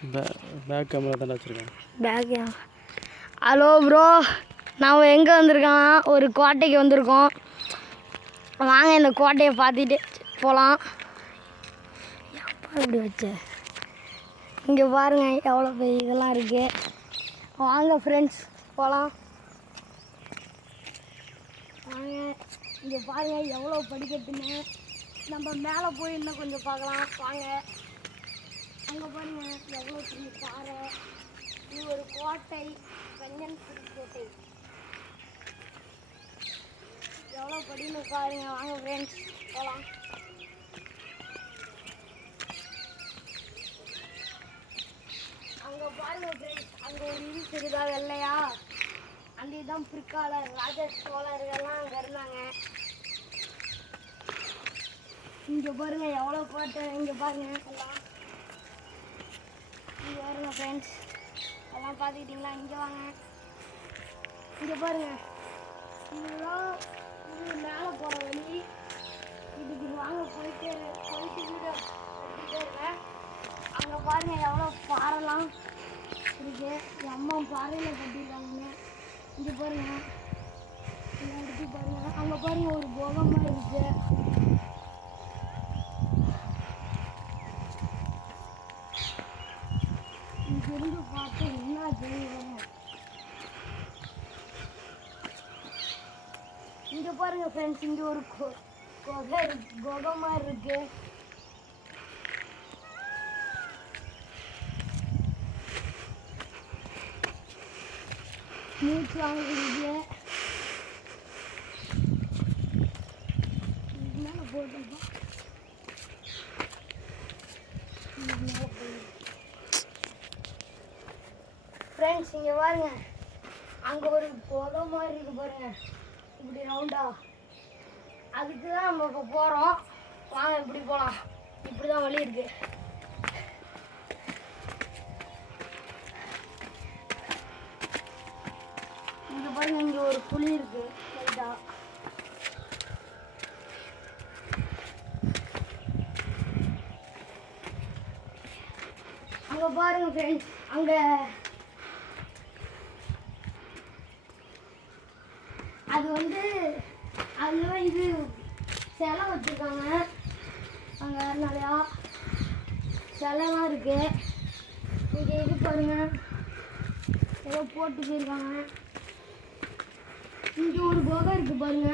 Back camera தான் வச்சுருக்கேன். Back. Hello bro, நான் எங்கே வந்திருக்கோன்னா ஒரு கோட்டைக்கு வந்திருக்கோம். வாங்க இந்த கோட்டையை பார்த்துட்டு போகலாம். எப்போ இப்படி வச்ச இங்கே பாருங்கள் எவ்வளோ பெரிய இதெல்லாம் இருக்குது. வாங்க ஃப்ரெண்ட்ஸ் போகலாம். வாங்க இங்கே பாருங்கள் எவ்வளோ படிக்கட்டுன்னு. நம்ம மேலே போய் இன்னும் கொஞ்சம் பார்க்கலாம். வாங்க அங்கே பாருங்கள் எவ்வளோ பெரிய பாறை. இது ஒரு கோட்டை, கஞ்சன்குடி கோட்டை. எவ்வளோ படின்னு பாருங்க. வாங்க ஃப்ரெண்ட்ஸ் போகலாம். அங்கே பாருங்க ஃப்ரெண்ட்ஸ், அங்கே ஒரு இருக்குதா வெள்ளையா, அந்த இதுதான் பிற்காலர் ராஜ சோழர்கள்லாம் அங்கே இருந்தாங்க. இங்கே பாருங்க எவ்வளோ கோட்டை. இங்கே பாருங்க எல்லாம் இங்கே பாருங்க ஃப்ரெண்ட்ஸ், எல்லாம் பார்த்துக்கிட்டிங்களா? இங்கே வாங்க. இங்கே பாருங்க, இதுதான் இது மேலே போகிற வழி. இதுக்கு வாங்க போயிட்டு வீடியோ எடுத்துகிட்டே இருக்கேன். அங்கே பாருங்க எவ்வளோ பாறைலாம் இருக்கு. என் அம்மா பாறையில் கட்டியிருக்காங்க. இங்கே பாருங்க எல்லாம் எடுத்து பாருங்க. அங்கே பாருங்க ஒரு போகமாக இருக்கு. இங்கிருந்து பார்த்து என்ன தெரியும். இங்கே பாருங்க ஃப்ரெண்ட்ஸ், இங்கே ஒரு குகை மாதிரி இருக்கு. மூச்சு வாங்கிருக்கு. மேலே போட்டோம். ஃப்ரெண்ட்ஸ் இங்கே பாருங்க, அங்கே ஒரு குகை மாதிரி இருக்கு பாருங்க, இப்படி ரவுண்டா. அதுக்கு தான் நம்ம இப்போ போகிறோம். வாங்க இப்படி போகலாம். இப்படி தான் வழி இருக்கு. இங்கே பாருங்க, இங்கே ஒரு குழி இருக்கு லைட்டா. அங்கே பாருங்க ஃப்ரெண்ட்ஸ், அங்கே அது அதில் இது சிலை வச்சுருக்காங்க. அங்கே நிறையா சிலைலாம் இருக்கு. இங்கே இது பாருங்க ஏதோ போட்டு போயிருக்காங்க. இங்கே ஒரு குகை இருக்கு பாருங்க.